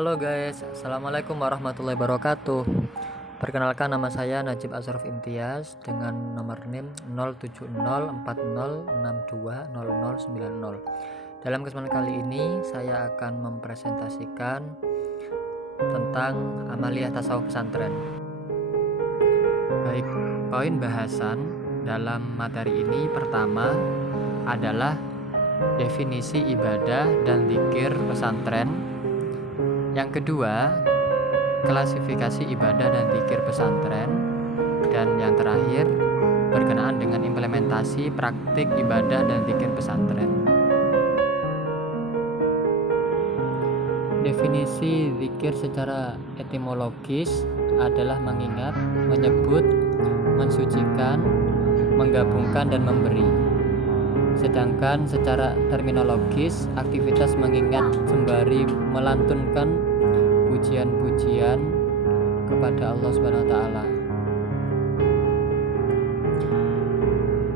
Halo guys, Assalamualaikum warahmatullahi wabarakatuh. Perkenalkan, nama saya Najib Ashraf Imtiaz dengan nomor NIM 070406200090. Dalam kesempatan kali ini saya akan mempresentasikan tentang amaliyah tasawuf pesantren. Baik, poin bahasan dalam materi ini pertama adalah definisi ibadah dan zikir pesantren. Yang kedua, klasifikasi ibadah dan zikir pesantren. Dan yang terakhir, berkenaan dengan implementasi praktik ibadah dan zikir pesantren. Definisi zikir secara etimologis adalah mengingat, menyebut, mensucikan, menggabungkan, dan memberi. Sedangkan secara terminologis, aktivitas mengingat sembari melantunkan pujian-pujian kepada Allah Subhanahu wa taala.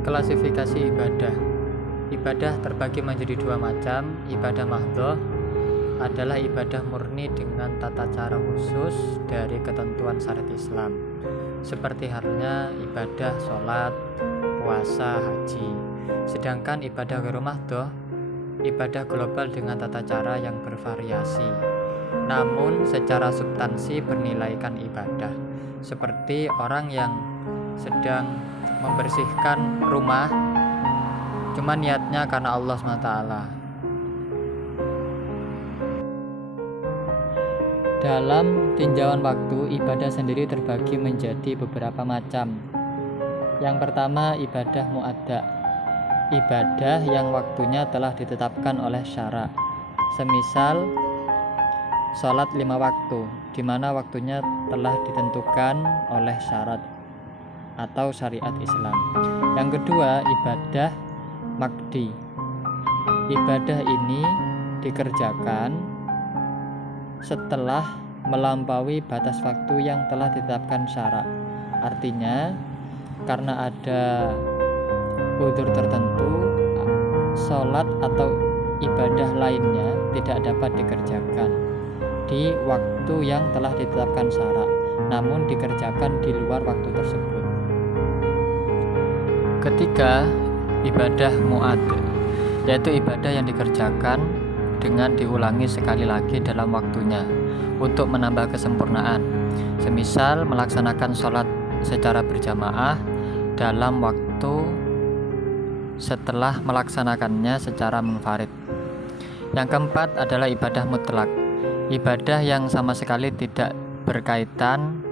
Klasifikasi ibadah. Ibadah terbagi menjadi dua macam. Ibadah mahdhah adalah ibadah murni dengan tata cara khusus dari ketentuan syariat Islam, seperti halnya ibadah sholat, puasa, haji. Sedangkan ibadah ghairu mahdhah, ibadah global dengan tata cara yang bervariasi, namun secara substansi bernilaikan ibadah, seperti orang yang sedang membersihkan rumah cuma niatnya karena Allah SWT. Dalam tinjauan waktu, ibadah sendiri terbagi menjadi beberapa macam. Yang pertama, ibadah muadda, ibadah yang waktunya telah ditetapkan oleh syara. Semisal sholat 5 waktu, di mana waktunya telah ditentukan oleh syarat atau syariat Islam. Yang kedua, ibadah maqdi. Ibadah ini dikerjakan setelah melampaui batas waktu yang telah ditetapkan syara. Artinya, karena ada udzur tertentu, sholat atau ibadah lainnya tidak dapat dikerjakan di waktu yang telah ditetapkan syara, namun dikerjakan di luar waktu tersebut. Ketiga, ibadah mu'ad, yaitu ibadah yang dikerjakan dengan diulangi sekali lagi dalam waktunya untuk menambah kesempurnaan. Semisal melaksanakan sholat secara berjamaah dalam waktu setelah melaksanakannya secara munfarid. Yang keempat adalah ibadah mutlak, ibadah yang sama sekali tidak berkaitan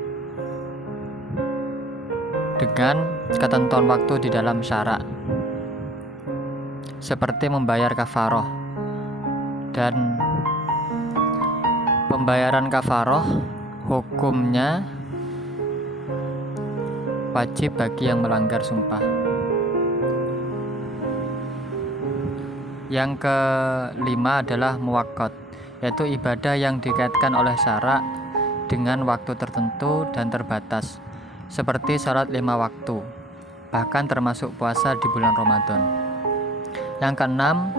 dengan ketentuan waktu di dalam syara, seperti membayar kafaroh. Dan pembayaran kafaroh hukumnya wajib bagi yang melanggar sumpah. Yang kelima adalah muwaqqat, yaitu ibadah yang dikaitkan oleh syara dengan waktu tertentu dan terbatas, seperti sholat 5 waktu, bahkan termasuk puasa di bulan Ramadan. Yang keenam,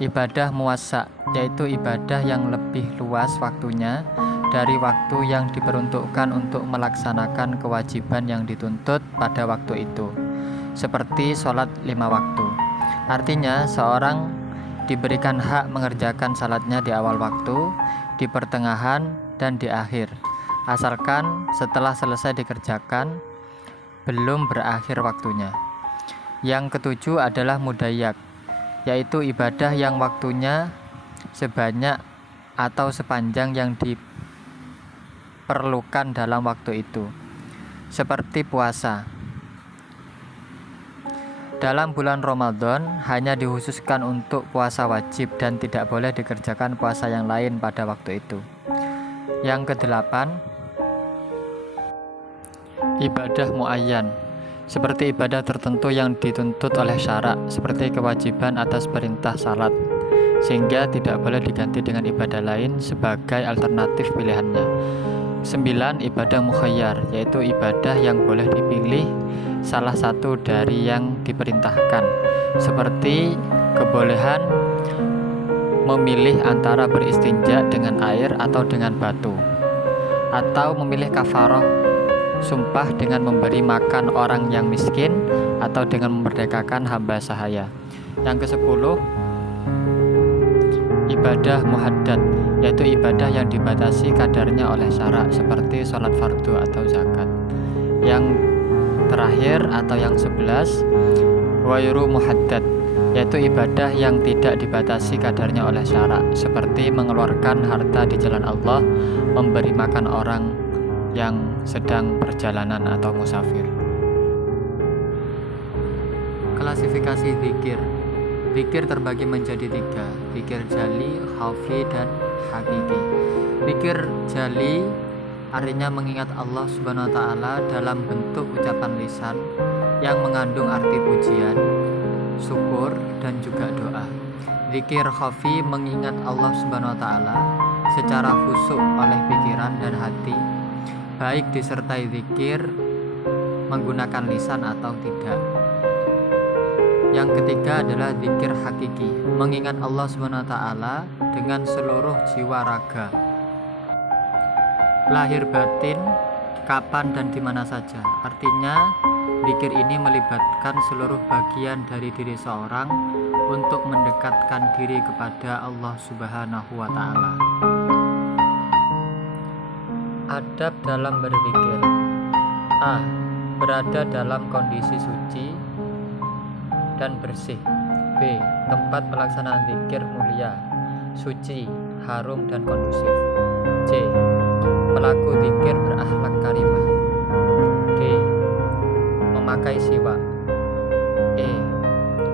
ibadah muwassa', yaitu ibadah yang lebih luas waktunya dari waktu yang diperuntukkan untuk melaksanakan kewajiban yang dituntut pada waktu itu, seperti sholat 5 waktu. Artinya, seorang diberikan hak mengerjakan salatnya di awal waktu, di pertengahan, dan di akhir, asalkan setelah selesai dikerjakan belum berakhir waktunya. Yang ketujuh adalah mudayyak, yaitu ibadah yang waktunya sebanyak atau sepanjang yang diperlukan dalam waktu itu, seperti puasa. Dalam bulan Ramadan hanya dikhususkan untuk puasa wajib dan tidak boleh dikerjakan puasa yang lain pada waktu itu. Yang kedelapan, ibadah muayyan, seperti ibadah tertentu yang dituntut oleh syara, seperti kewajiban atas perintah salat, sehingga tidak boleh diganti dengan ibadah lain sebagai alternatif pilihannya. 9, ibadah mukhayyar, yaitu ibadah yang boleh dipilih salah satu dari yang diperintahkan, seperti kebolehan memilih antara beristinja dengan air atau dengan batu, atau memilih kafaroh sumpah dengan memberi makan orang yang miskin atau dengan memerdekakan hamba sahaya. Yang ke-10, ibadah muhaddad, yaitu ibadah yang dibatasi kadarnya oleh syarak seperti sholat fardu atau zakat. Yang terakhir atau yang 11, ghairu muhaddad, yaitu ibadah yang tidak dibatasi kadarnya oleh syarak seperti mengeluarkan harta di jalan Allah, memberi makan orang yang sedang perjalanan atau musafir. Klasifikasi zikir. Zikir terbagi menjadi 3, zikir jali, khafi, dan hakiki. Zikir jali artinya mengingat Allah Subhanahu wa Ta'ala dalam bentuk ucapan lisan yang mengandung arti pujian, syukur, dan juga doa. Zikir khafi mengingat Allah Subhanahu wa Ta'ala secara khusyuk oleh pikiran dan hati, baik disertai zikir menggunakan lisan atau tidak. Yang ketiga adalah zikir hakiki, mengingat Allah Subhanahu wa Ta'ala dengan seluruh jiwa raga, lahir batin, kapan dan di mana saja. Artinya zikir ini melibatkan seluruh bagian dari diri seorang untuk mendekatkan diri kepada Allah Subhanahu wa Ta'ala. Adab dalam berzikir. A. Berada dalam kondisi suci dan bersih. B. Tempat pelaksanaan zikir mulia, suci, harum, dan kondusif. C. Pelaku zikir berakhlak karimah. D. Memakai siwak. E.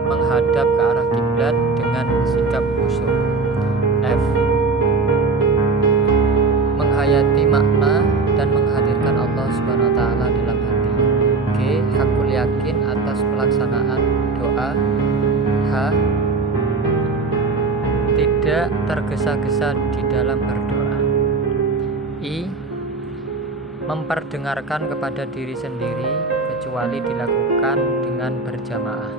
Menghadap ke arah kiblat dengan sikap khusyuk. F. Menghayati makna dan menghadirkan Allah Subhanahu wa Ta'ala dalam hati. G. Hakul yakin atas pelaksanaan doa. H. Tidak tergesa-gesa di dalam berdoa. I. Memperdengarkan kepada diri sendiri kecuali dilakukan dengan berjamaah.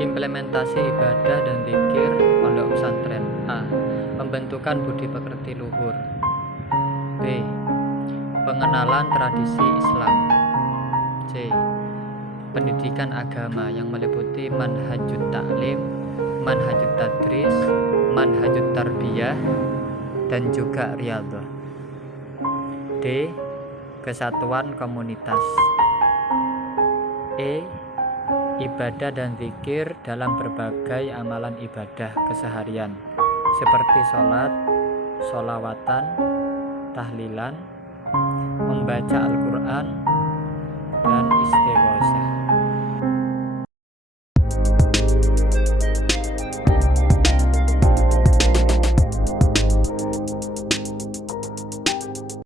Implementasi ibadah dan zikir pondok pesantren. A. Pembentukan budi pekerti luhur. B. Pengenalan tradisi Islam. C. Pendidikan agama yang meliputi manhajut ta'lim, manhajut tadris, manhajut tarbiyah, dan juga riyadhah. D. Kesatuan komunitas. E. Ibadah dan zikir dalam berbagai amalan ibadah keseharian seperti sholat, sholawatan, tahlilan, membaca Al-Quran, dan istighosah.